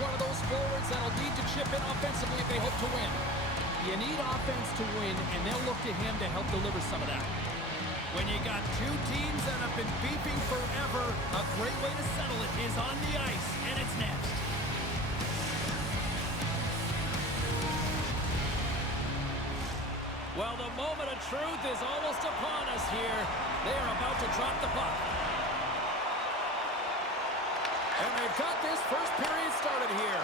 one of those forwards that'll need to chip in offensively if they hope to win. You need offense to win, and they'll look to him to help deliver some of that. When you got two teams that have been beefing forever, a great way to settle it is on the ice, and it's next. Well, the moment of truth is almost upon us here. They are about to drop the puck. And they've got this first period started here.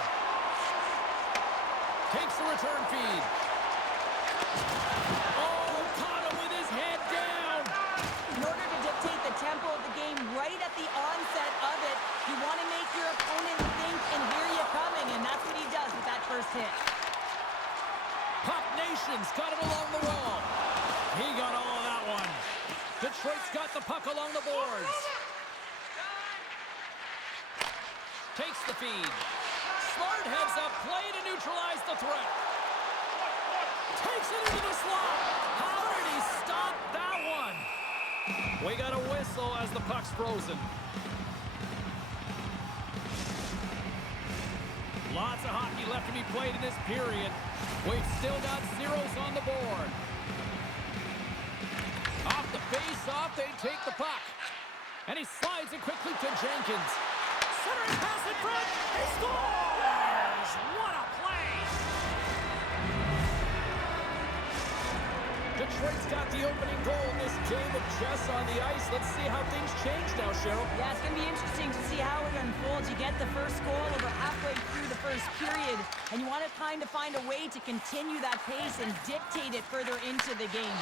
Takes the return feed. Oh, caught him with his head down. In order to dictate the tempo of the game right at the onset of it, you want to make your opponent think and hear you coming, and that's what he does with that first hit. Puck Nation's got it along the wall. He got all of that one. Detroit's got the puck along the boards. Takes the feed. Smart heads up play to neutralize the threat. Takes it into the slot. How did he stop that one? We got a whistle as the puck's frozen. Lots of hockey left to be played in this period. We've still got zeros on the board. Off the face-off, they take the puck. And he slides it quickly to Jenkins. Centering pass in front. He scores! What a play! Detroit's got the opening goal in this game with Jess on the ice. Let's see how things change now, Cheryl. Yeah, it's going to be interesting to see how it unfolds. You get the first goal over halfway through the first period, and you want to kind of find a way to continue that pace and dictate it further into the game.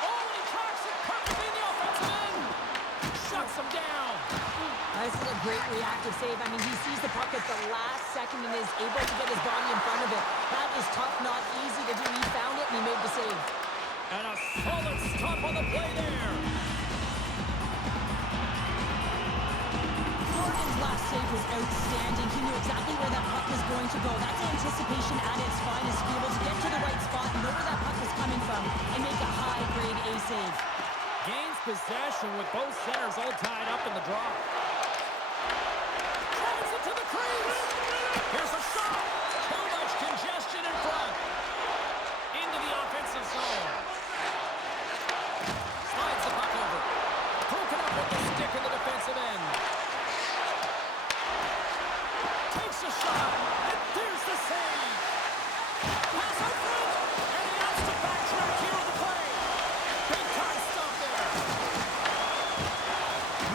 Oh, and he tracks it perfectly in the offensive end. Shuts him down. This is a great reactive save. I mean, he sees the puck at the last second and is able to get his body in front of it. That is tough, not easy to do. He found it and he made the save. And a solid stop on the play there. Jordan's last save was outstanding. He knew exactly where that puck was going to go. That's anticipation at its finest. To be able to get to the right spot, know where that puck is coming from, and make a high-grade A save. Gains possession with both centers all tied up in the draw. Drives it to the crease. Here's a shot. Too much congestion in front. Into the offensive zone. Slides the puck over. Broken up with the stick in the defensive end. Takes a shot. And there's the save. Pass out front. And he has to backtrack here on the play. Big time stuff there.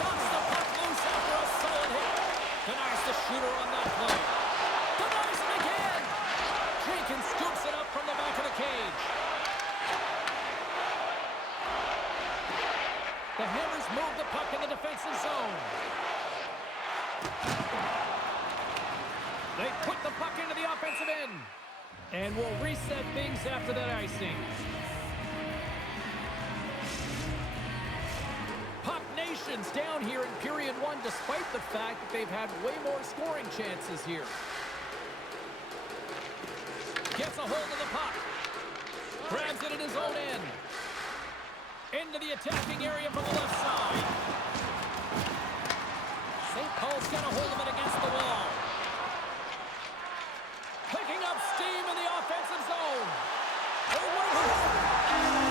Knocks the puck loose after a solid hit. Denies the shooter on that play. Denies it again. Jenkins scoops it up from the back of the cage. The Hammers move the puck in the defensive zone. They put the puck into the offensive end. And we'll reset things after that icing. Puck Nation's down here in period one, despite the fact that they've had way more scoring chances here. Gets a hold of the puck. Grabs it in his own end. Into the attacking area from the left side. St. Paul's got a hold of it against the wall. Picking up steam in the offensive zone. Oh, what a hit!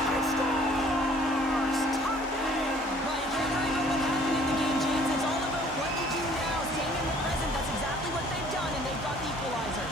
He scores! Tie game! Well, you can't worry about what happened in the game, James. It's all about what you do now. Staying in the present, that's exactly what they've done, and they've got the equalizer.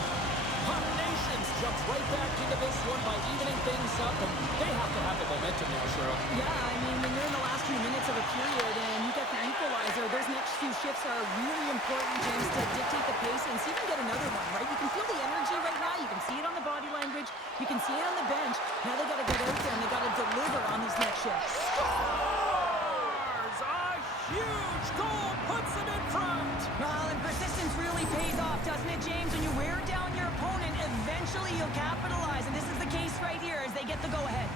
Puck Nations jumps right back into this one by evening things up, and they have to have the momentum now, Cheryl. Yeah, I mean, when you're in the last few minutes of a period and you get the equalizer, those next few shifts are really important, James, to dictate the pace and see if you can get another one, right? You can feel the energy right now. You can see it on the body language. You can see it on the bench. Now they got to get out there and they got to deliver on these next shifts. Scores! A huge goal puts them in front! Well, and persistence really pays off, doesn't it, James? When you wear down your opponent, eventually you'll capitalize, and this is the case right here as they get the go-ahead.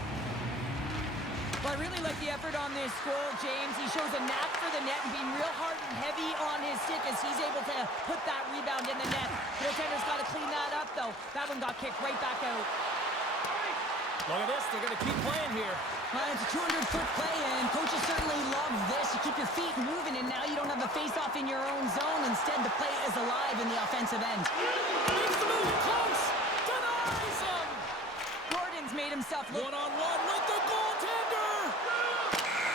Well, I really like the effort on this goal, James. He shows a knack for the net and being real hard and heavy on his stick as he's able to put that rebound in the net. Goaltender's got to clean that up, though. That one got kicked right back out. Look at this. They're going to keep playing here. Well, it's a 200-foot play, and coaches certainly love this. You keep your feet moving, and now you don't have a face-off in your own zone. Instead, the play is alive in the offensive end. Makes the move close. Denies him. Gordon's made himself look... One-on-one with the goaltender.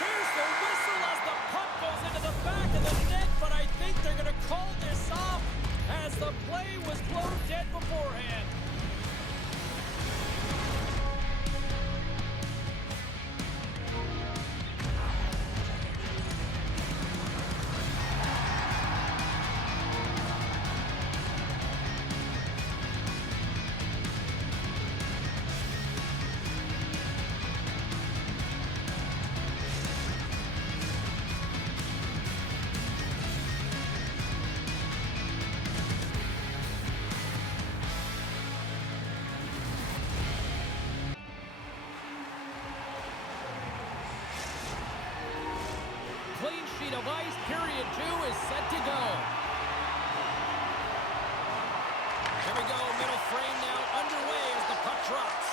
Here's the whistle as the puck goes into the back of the net, but I think they're going to call this off as the play was blown dead beforehand. Clean sheet of ice, period 2 is set to go. Here we go, middle frame now underway as the puck drops.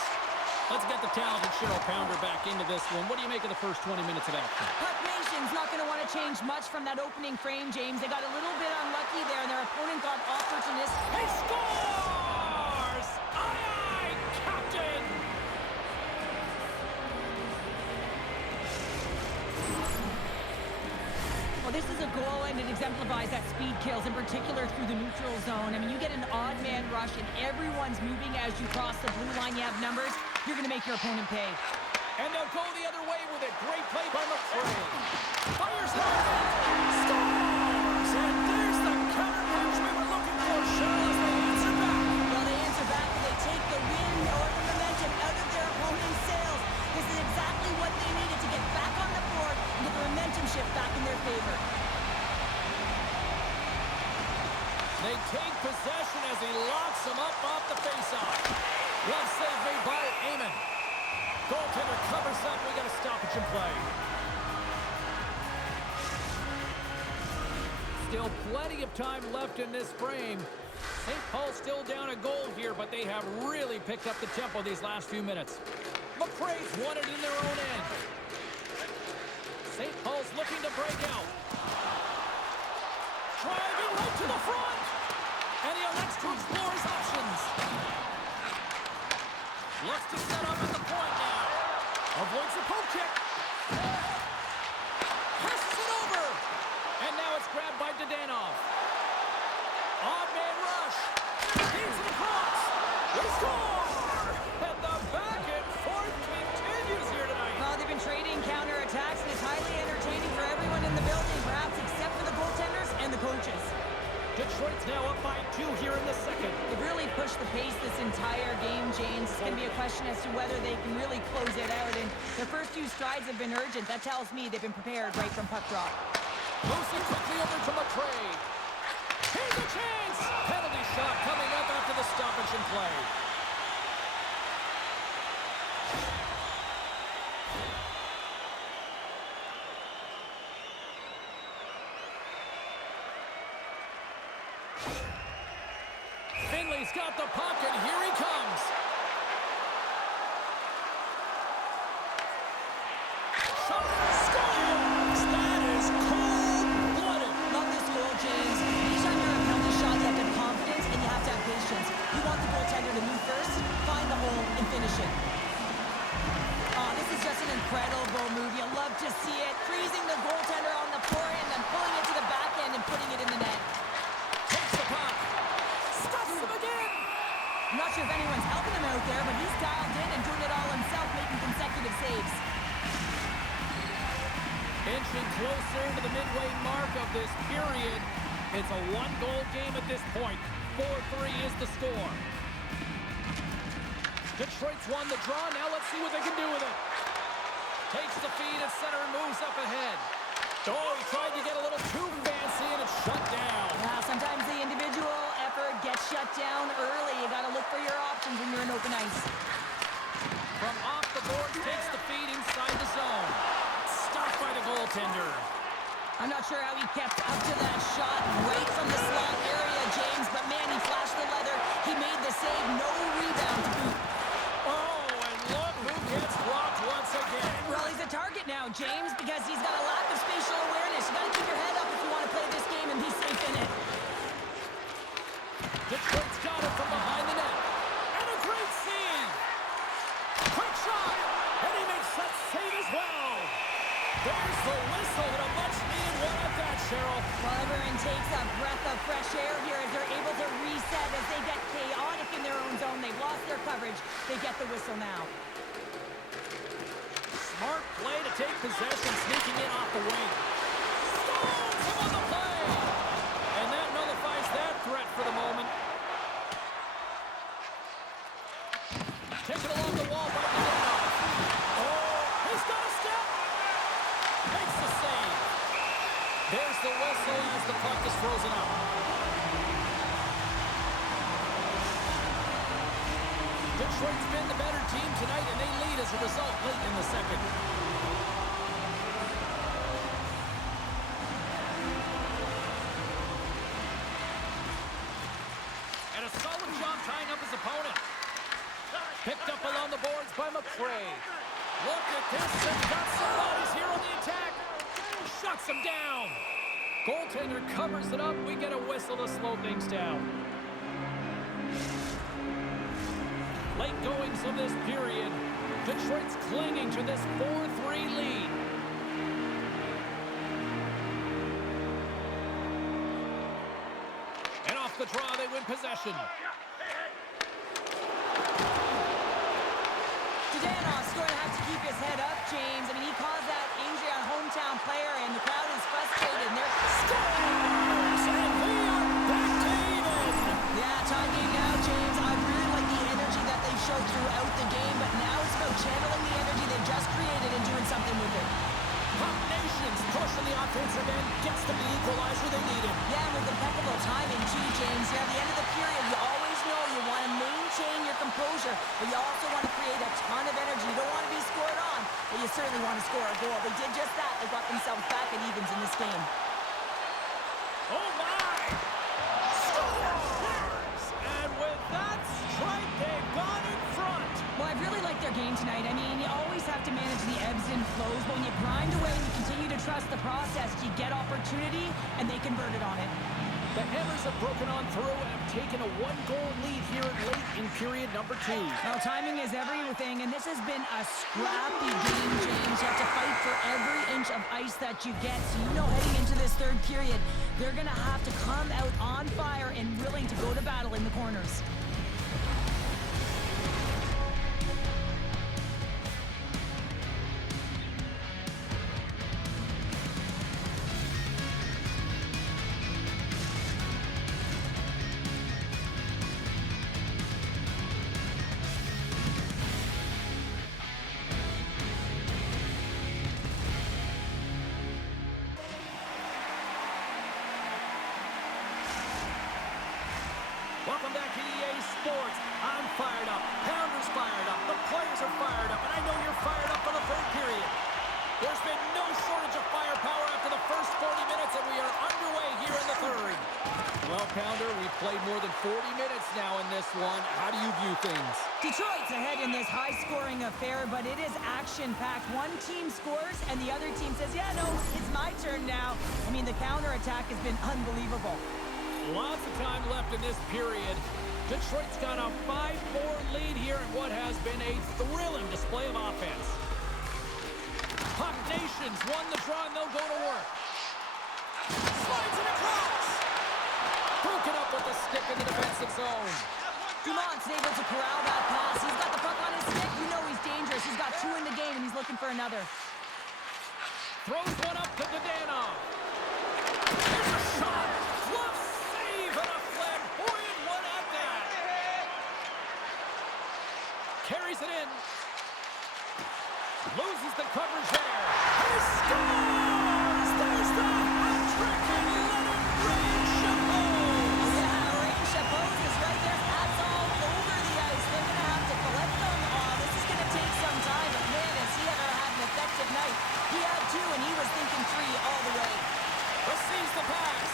Let's get the talented Cheryl Pounder back into this one. What do you make of the first 20 minutes of action? Puck Nation's not going to want to change much from that opening frame, James. They got a little bit unlucky there, and their opponent got opportunistic. He scores! Aye, aye, Captain! Well, this is a goal, and it exemplifies that speed kills, in particular through the neutral zone. I mean, you get an odd man rush, and everyone's moving as you cross the blue line. You have numbers. You're going to make your opponent pay. And they'll go the other way with it. Great play by McCray. Fires hard. Scores! And there's the counter punch we were looking for, Cheryl, as they answer back. Well, they answer back, and they take the wind or the momentum out of their opponent's sails. This is exactly what they needed to get back on the board and get the momentum shift back in their favor. They take possession as he locks them up off the faceoff. Love save made by Eamon. Goaltender covers up. We got a stoppage in play. Still plenty of time left in this frame. St. Paul still down a goal here, but they have really picked up the tempo these last few minutes. McCray's won it in their own end. St. Paul's looking to break out. Driving right to the front. And he elects to explore his options. Looks to set up at the point now. Avoids the poke check. Passes it over. And now it's grabbed by Dadonov. Odd man rush. Feeds it across. They score! And the back and forth continues here tonight. Well, they've been trading counterattacks, and it's highly entertaining for everyone in the building, perhaps except for the goaltenders and the coaches. Detroit's now up by 2 here in the second. They've really pushed the pace this entire game, James. It's going to be a question as to whether they can really close it out, and their first few strides have been urgent. That tells me they've been prepared right from puck drop. Moves it quickly over to McCray. Here's a chance! Penalty shot coming up after the stoppage in play. Finley's got the puck, and here he comes. Shot, scores! That is cold-blooded. Love this goal, James. Anytime you're a penalty shot, you have to have confidence, and you have to have patience. You want the goaltender to move first, find the hole, and finish it. Oh, this is just an incredible move. You love to see it. Freezing the goaltender on the forehand, then pulling it to the backhand and putting it in the net. Takes the puck. Stuffs him again. I'm not sure if anyone's helping him out there, but he's dialed in and doing it all himself, making consecutive saves. Inching closer to the midway mark of this period. It's a one-goal game at this point. 4-3 is the score. Detroit's won the draw. Now let's see what they can do with it. Takes the feed at center and moves up ahead. Oh, he tried to get a little too fancy and it's shut down. Yeah, sometimes the individual effort gets shut down early. You got to look for your options when you're in open ice. From off the board, takes the feed inside the zone. Stopped by the goaltender. I'm not sure how he kept up to that shot right from the slot area, James, but man, he flashed the leather. He made the save. No rebound to boot. Oh, and look who Detroit's got it from behind the net. And a great save. Quick shot. And he makes that save as well. There's the whistle and a much-needed one at that, Cheryl. Well, everyone takes a breath of fresh air here as they're able to reset as they get chaotic in their own zone. They've lost their coverage. They get the whistle now. Smart play to take possession, sneaking in off the wing. Stones him on the play. And that nullifies that threat for the moment. Taken along the wall by Daddy. Oh, he's got a step. Makes the save. There's the whistle as the puck is frozen up. Detroit's been the better team tonight, and they lead as a result late in the second. And a solid job tying up his opponent. Picked up along the boards by McCray. Look at this, they've got some bodies here on the attack. Shuts him down. Goaltender covers it up. We get a whistle to slow things down. Late goings of this period. Detroit's clinging to this 4-3 lead. And off the draw, they win possession. Dadanoff's going to have to keep his head up, James. I mean, he caused that injury on hometown player, and the crowd is frustrated. And they're Scores! And we are back to even. Yeah, tie game now, James. I really like the energy that they've showed throughout the game, but now it's about channeling the energy they've just created and doing something with it. Puck Nations pushing the offensive end, gets them the equalizer they needed. Yeah, with impeccable timing, too, James. Here at the end of the period, you always know you want to maintain your composure, but you also want to create a ton of energy. You don't want to be scored on, but you certainly want to score a goal. They did just that. They got themselves back at evens in this game. Oh, my! Scores! And with that strike, they've gone in front. Well, I really like their game tonight. I mean, you always have to manage the ebbs and flows, but when you grind away and you continue to trust the process, you get opportunity, and they converted on it. The Hammers have broken on through and have taken a one-goal lead here late in period number 2. Well, timing is everything, and this has been a scrappy game, James. You have to fight for every inch of ice that you get. So you know heading into this third period, they're going to have to come out on fire and willing to go to battle in the corners. Welcome back to EA Sports. I'm fired up. Pounder's fired up. The players are fired up. And I know you're fired up for the third period. There's been no shortage of firepower after the first 40 minutes, and we are underway here in the third. Well, Pounder, we've played more than 40 minutes now in this one. How do you view things? Detroit's ahead in this high-scoring affair, but it is action-packed. One team scores, and the other team says, yeah, no, it's my turn now. I mean, the counterattack has been unbelievable. Lots of time left in this period. Detroit's got a 5-4 lead here in what has been a thrilling display of offense. Puck Nations won the draw, and they'll go to work. Slides it across. Broken up with the stick in the defensive zone. Dumont's able to corral that pass. He's got the puck on his stick. You know he's dangerous. He's got 2 in the game, and he's looking for another. Throws one up to Dadanoff. Here's a shot. Glove save and a flamboyant one at that. Carries it in. Loses the coverage there. He scores! There's the hat trick and let it rain Chapeau. Yeah, Rain Chapeau is right there. That's all over the ice. They're going to have to collect them. Oh, this is going to take some time, but man, has he ever had an effective night. He had 2, and he was thinking 3 all the way. Receives the pass.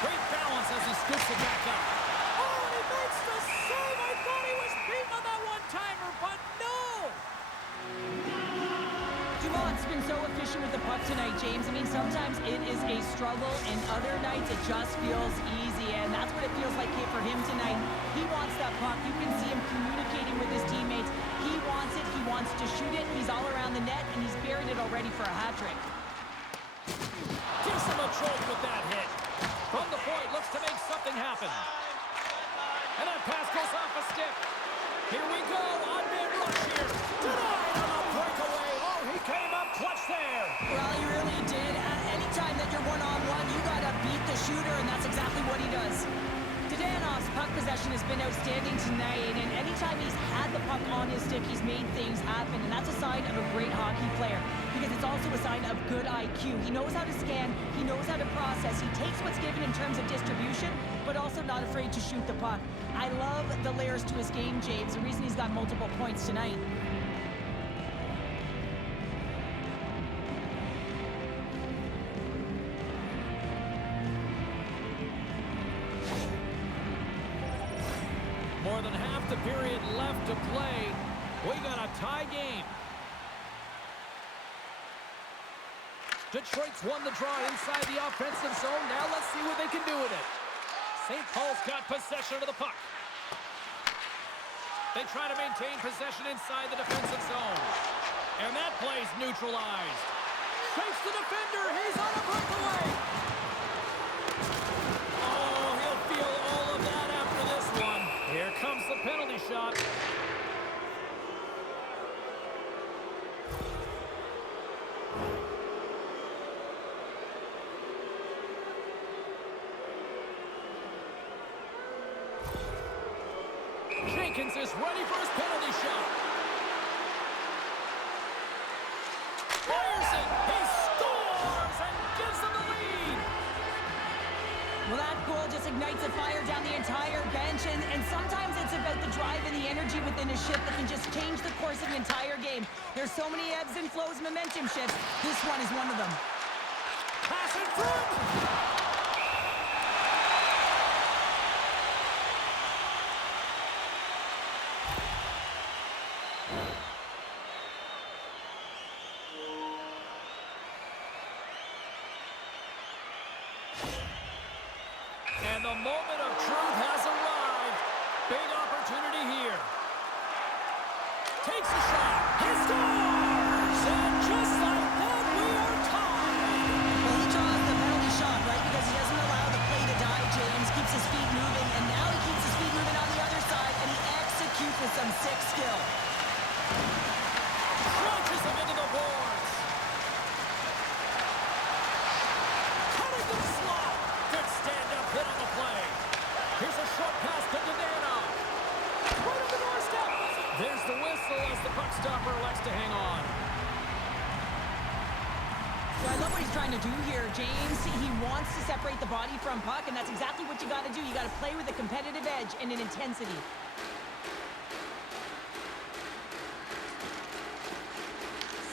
Great balance as he scoops it back up. Oh, and he makes the save. I thought he was beaten on that one-timer, but no. Dumont's been so efficient with the puck tonight, James. I mean, sometimes it is a struggle, and other nights it just feels easy, and that's what it feels like for him tonight. He wants that puck. You can see him communicating with his teammates. He wants it. He wants to shoot it. He's all around the net, and he's buried it already for a hat trick. Decent choke with that hit. From the point, looks to make something happen. And that pass goes off a stick. Here we go, on-man rush here. Denied on a breakaway. Oh, he came up clutch there. Well, he really did. Anytime that you're one-on-one, you got to beat the shooter, and that's exactly what he does. Danov's puck possession has been outstanding tonight, and anytime he's had the puck on his stick, he's made things happen, and that's a sign of a great hockey player, because it's also a sign of good IQ. He knows how to scan, he knows how to process, he takes what's given in terms of distribution, but also not afraid to shoot the puck. I love the layers to his game, James, the reason he's got multiple points tonight. More than half the period left to play. We got a tie game. Detroit's won the draw inside the offensive zone. Now let's see what they can do with it. St. Paul's got possession of the puck. They try to maintain possession inside the defensive zone. And that play's neutralized. Chase the defender. He's on a breakaway. Oh, he'll feel all of that after this one. Here comes the penalty shot. Jenkins is ready for his penalty shot. Fires it. He scores and gives them the lead. Well, that goal just ignites a fire down the entire bench, and sometimes it's about the drive and the energy within a shift that can just change the course of an entire game. There's so many ebbs and flows, momentum shifts. This one is one of them. Pass in front. And the moment of truth has arrived. Big opportunity here. Takes a shot. He scores! And just like that, we are tied. Well, he draws the penalty shot, right? Because he doesn't allow the play to die, James. Keeps his feet moving, and now he keeps his feet moving on the other side, and he executes with some sick skill. Crunches him into the boards. Cutting the slot. Good stand-up hit on the play. Here's a short pass to Danov. Right on the doorstep. There's the whistle as the puck stopper elects to hang on. Well, I love what he's trying to do here, James. He wants to separate the body from puck, and that's exactly what you got to do. You got to play with a competitive edge and an intensity.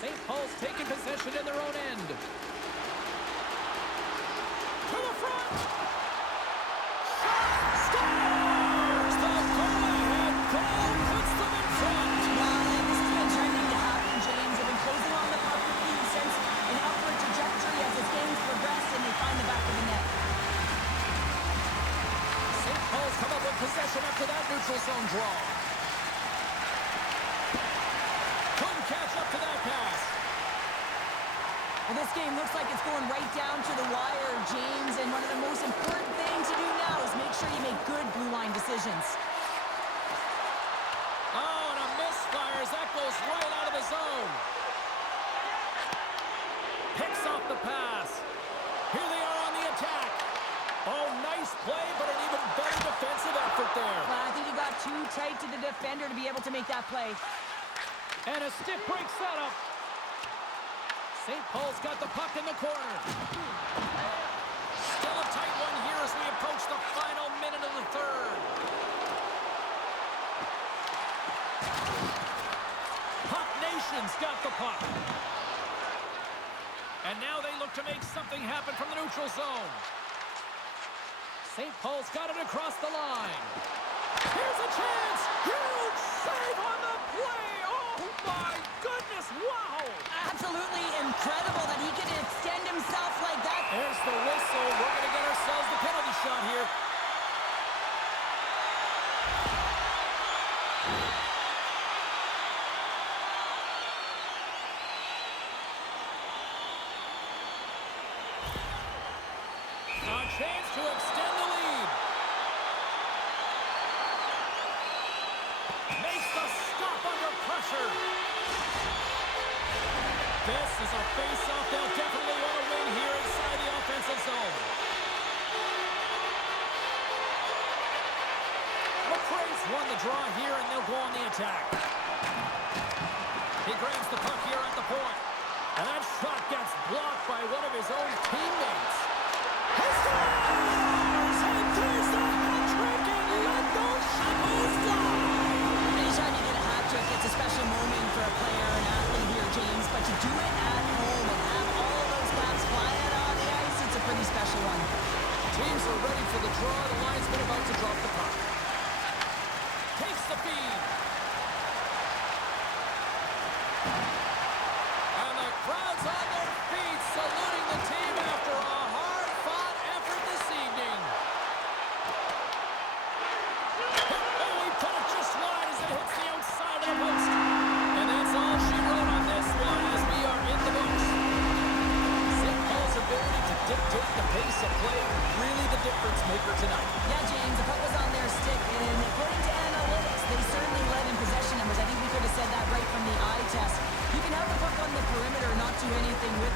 St. Paul's taking possession in their own end. To the front. Shot. Scores! The go-ahead goal puts them in front. Well, and this has been trending to happen, James. They've been closing on the puck with you since an upward trajectory as this game's progressed, and they find the back of the net. St. Paul's come up with possession after that neutral zone draw. Couldn't catch up to that pass. Well, this game looks like it's going right down to the wire, James, and one of the most important things to do now is make sure you make good blue line decisions. Oh, and a misfire as that goes right out of the zone. Picks off the pass. Here they are on the attack. Oh, nice play, but an even better defensive effort there. Well, I think he got too tight to the defender to be able to make that play. And a stiff break setup. St. Paul's got the puck in the corner. Still a tight one here as we approach the final minute of the third. Puck Nation's got the puck. And now they look to make something happen from the neutral zone. St. Paul's got it across the line. Here's a chance. Huge save on the play. Oh, my goodness. Wow. Absolutely incredible that he can extend himself like that. There's the whistle. We're going to get ourselves the penalty shot here. This is a face-off they'll definitely want to win here inside the offensive zone. McRae's won the draw here, and they'll go on the attack. He grabs the puck here at the point. And that shot gets blocked by one of his own teammates. He scores! And there's the hat-trick, and let those shackles fly! Anytime you get a hat trick, it's a special moment for a player, an athlete here, James. But to do it at home and have all those caps fly out on the ice, it's a pretty special one. Teams are ready for the draw. The linesman about to drop the puck. Takes the feed. And the crowd's on their feet, saluting the team after a hard-fought effort this evening. Oh, he put it just wide as it hits the outside of the post. And that's all she wrote on this one as we are in the books. St. Paul's ability to dictate the pace of play, really the difference maker tonight. Yeah, James, the puck was on their stick, and according to analytics, they certainly led in possession numbers. I think we could have said that right from the eye test. You can have the puck on the perimeter, not do anything with it.